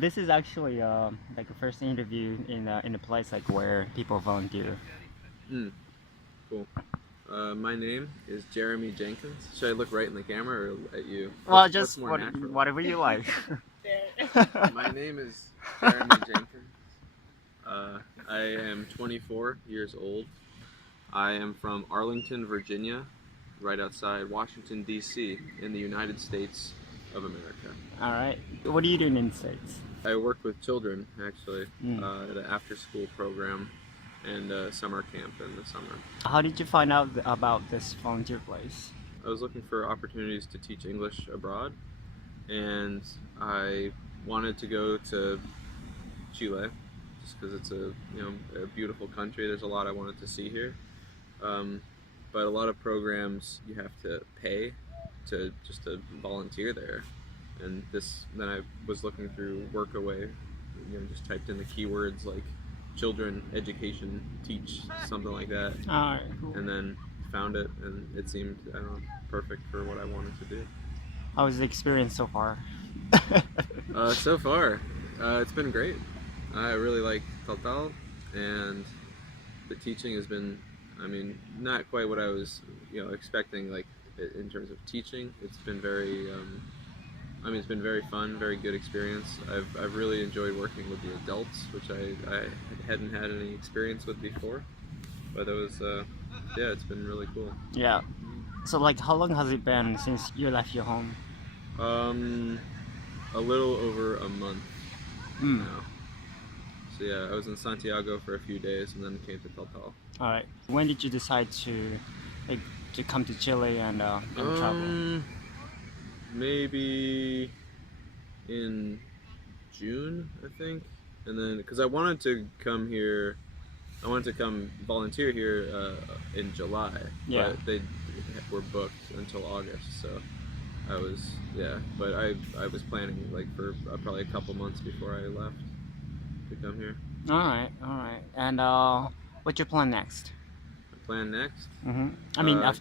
This is actually like a first interview in a place like where people volunteer. Mm, cool. My name is Jeremy Jenkins. Should I look right in the camera or at you? Well, What's just more natural? whatever you like. My name is Jeremy Jenkins. I am 24 years old. I am from Arlington, Virginia, right outside Washington, D.C. in the United States of America. All right. What are you doing in the States? I work with children, actually, at an after-school program and a summer camp in the summer. How did you find out about this volunteer place? I was looking for opportunities to teach English abroad, and I wanted to go to Chile, just because it's a beautiful country. There's a lot I wanted to see here, but a lot of programs you have to pay to volunteer there, and then I was looking through Workaway, just typed in the keywords like children, education, teach, something like that, All right, cool. and then found it, and it seemed perfect for what I wanted to do. How was the experience so far? So far, it's been great. I really like Taltal, and the teaching has been, not quite what I was, expecting. Like in terms of teaching, it's been very, it's been very fun, very good experience. I've really enjoyed working with the adults, which I hadn't had any experience with before. But it was, it's been really cool. Yeah. So like, how long has it been since you left your home? A little over a month Mm. now. So yeah, I was in Santiago for a few days and then came to Taltal. All right. When did you decide to come to Chile and travel? Maybe in June, I think. And then, because I wanted to come here, I wanted to come volunteer here in July. Yeah. But they were booked until August, so I was, but I was planning like for probably a couple months before I left to come here. All right. And what's your plan next? My plan next?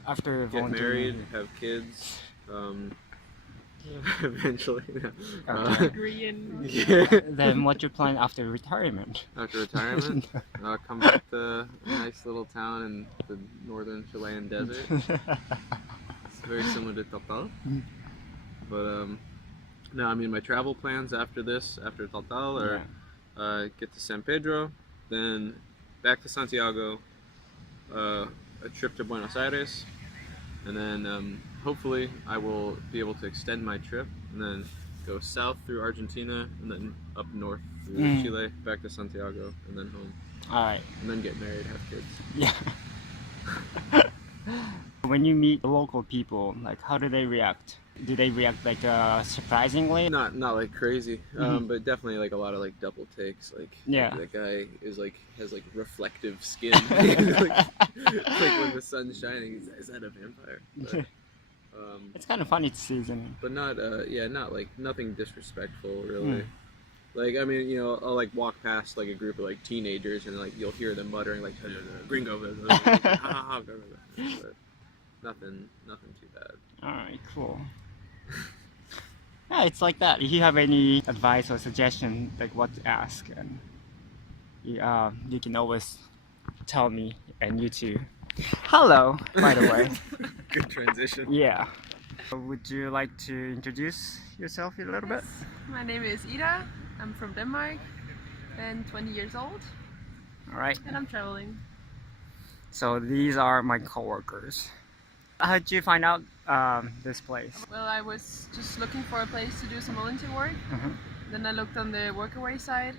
After Get volunteering. married, have kids. Eventually. Okay. Yeah. Then what's your plan after retirement? After retirement, come back to a nice little town in the northern Chilean desert. It's very similar to Taltal. But no, my travel plans after Taltal are get to San Pedro, then back to Santiago, a trip to Buenos Aires, and then hopefully I will be able to extend my trip and then go south through Argentina and then up north through Chile, back to Santiago, and then home. All right. And then get married, have kids. Yeah. When you meet local people, like how do they react? Do they react like surprisingly? Not like crazy, but definitely like a lot of like double takes. Like that guy is like has like reflective skin, like when the sun's shining. Is that a vampire? But, it's kind of funny to see, isn't it? But not not like nothing disrespectful really. Like I'll like walk past like a group of like teenagers and like you'll hear them muttering like gringo, but nothing too bad. All right, cool. Yeah, it's like that. If you have any advice or suggestion, like what to ask, and you can always tell me, and you too. Hello, by the way. Good transition. Yeah. Would you like to introduce yourself a little bit? My name is Ida. I'm from Denmark. I'm 20 years old. All right. And I'm traveling. So these are my coworkers. How did you find out this place? Well, I was just looking for a place to do some volunteer work. Then I looked on the Workaway side.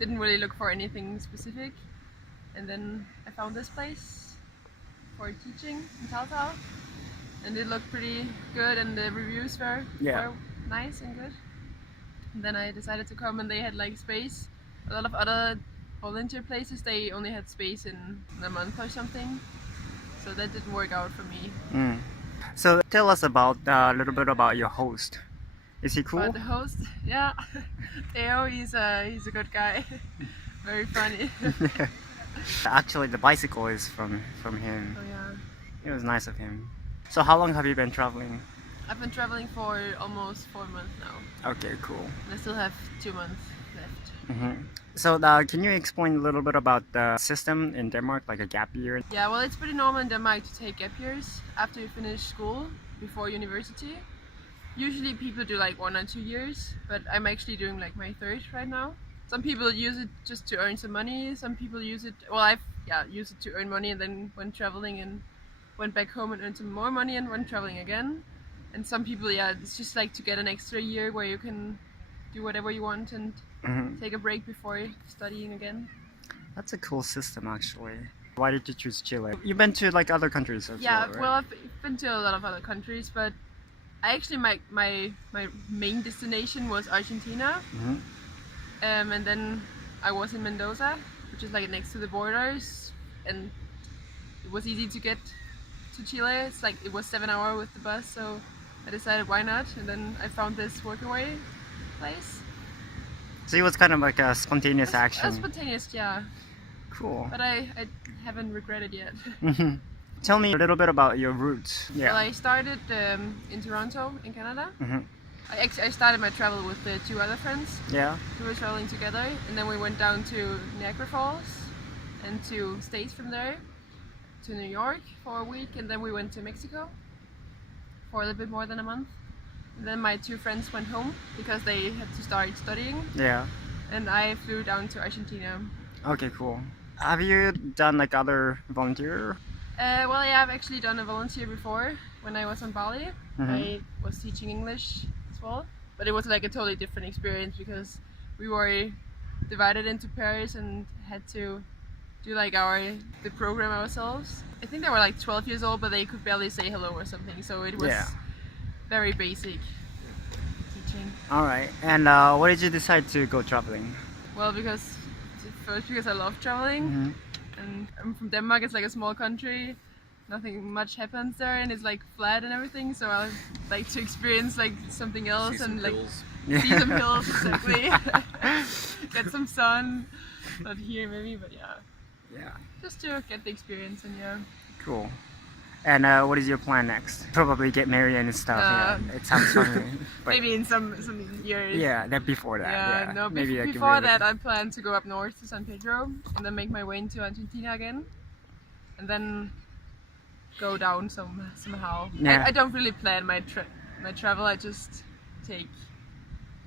Didn't really look for anything specific. And then I found this place for teaching in Taltal. And it looked pretty good and the reviews were nice and good. And then I decided to come and they had like space. A lot of other volunteer places, they only had space in a month or something. So that didn't work out for me. So tell us about a little bit about your host. Is he cool? But the host, yeah, Theo, he's a good guy. Very funny. Actually, the bicycle is from him. Oh yeah. It was nice of him. So how long have you been traveling? I've been traveling for almost 4 months now. Okay, cool. And I still have 2 months left. So can you explain a little bit about the system in Denmark, like a gap year? Yeah, well, it's pretty normal in Denmark to take gap years after you finish school before university. Usually people do like 1 or 2 years, but I'm actually doing like my third right now. Some people use it just to earn some money. Some people use it, well, I've used it to earn money and then went traveling and went back home and earned some more money and went traveling again. And some people, it's just like to get an extra year where you can do whatever you want and take a break before studying again. That's a cool system, actually. Why did you choose Chile? You've been to like other countries as well, right? Well, I've been to a lot of other countries, but I actually my main destination was Argentina, and then I was in Mendoza, which is like next to the borders, and it was easy to get to Chile. It's like it was 7 hours with the bus, so I decided why not, and then I found this workaway place. So it was kind of like a spontaneous action. Spontaneous, yeah. Cool. But I haven't regretted yet. Tell me a little bit about your roots. Yeah. Well, I started in Toronto, in Canada. I started my travel with 2 other friends. Yeah. We were traveling together, and then we went down to Niagara Falls and to States from there to New York for a week, and then we went to Mexico for a little bit more than a month. And then my 2 friends went home because they had to start studying. Yeah. And I flew down to Argentina. Okay, cool. Have you done like other volunteer? Well, yeah, I've actually done a volunteer before when I was on Bali. I was teaching English as well, but it was like a totally different experience because we were divided into pairs and had to do like the program ourselves. I think they were like 12 years old, but they could barely say hello or something, so it was very basic teaching. All right. And why did you decide to go traveling? Well, because I love traveling, and I'm from Denmark. It's like a small country, nothing much happens there, and it's like flat and everything. So I like to experience like something else See and some like hills. see some hills, exactly. Get some sun. Not here maybe, but Yeah. just to get the experience and Cool. And what is your plan next? Probably get married and stuff. Yeah. It sounds funny. But maybe in some years. yeah, that before that. Yeah. No, Maybe I can before really- that I plan to go up north to San Pedro and then make my way into Argentina again, and then go down somehow. Yeah. I don't really plan my travel. I just take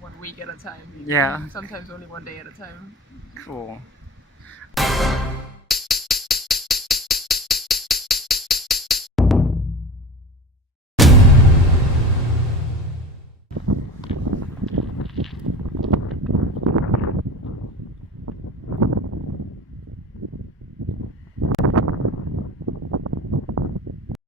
1 week at a time. Yeah. Sometimes only 1 day at a time. Cool.